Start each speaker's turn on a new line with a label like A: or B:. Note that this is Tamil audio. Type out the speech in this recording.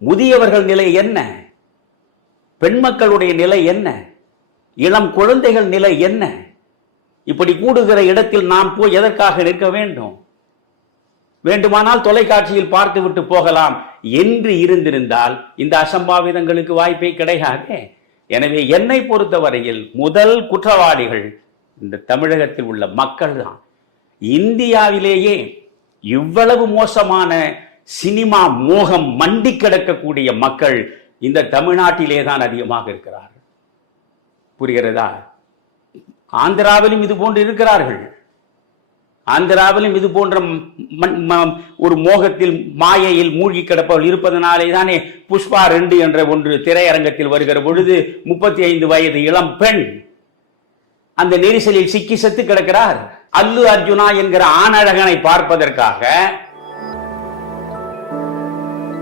A: முதியவர்கள் நிலை என்ன? பெண் மக்களுடைய நிலை என்ன? இளம் குழந்தைகள் நிலை என்ன? இப்படி கூடுகிற இடத்தில் நாம் போய் எதற்காக நிற்க வேண்டும்? வேண்டுமானால் தொலைக்காட்சியில் பார்த்துவிட்டு போகலாம். என்று இருந்திருந்தால் இந்த அசம்பாவிதங்களுக்கு வாய்ப்பே கிடையாது. எனவே என்னை பொறுத்தவரையில் முதல் குற்றவாளிகள் இந்த தமிழகத்தில் உள்ள மக்கள் தான் இந்தியாவிலேயே இவ்வளவு மோசமான சினிமா மோகம் மண்டி கிடக்கக்கூடிய மக்கள் இந்த தமிழ்நாட்டிலே தான் அதிகமாக இருக்கிறார்கள். புரிகிறதா? ஆந்திராவிலும் இது போன்று இருக்கிறார்கள். ஆந்திராவிலும் இது போன்ற ம- ஒரு மோகத்தில் மாயையில் மூழ்கி கிடப்பவர்கள் இருப்பதனாலே தானே புஷ்பா ரெண்டு என்ற ஒன்று திரையரங்கத்தில் வருகிற பொழுது முப்பத்தி ஐந்து வயது இளம் பெண் அந்த நெரிசலில் சிக்கி செத்து கிடக்கிறார். அல்லு அர்ஜுனா என்கிற ஆணழகனை பார்ப்பதற்காக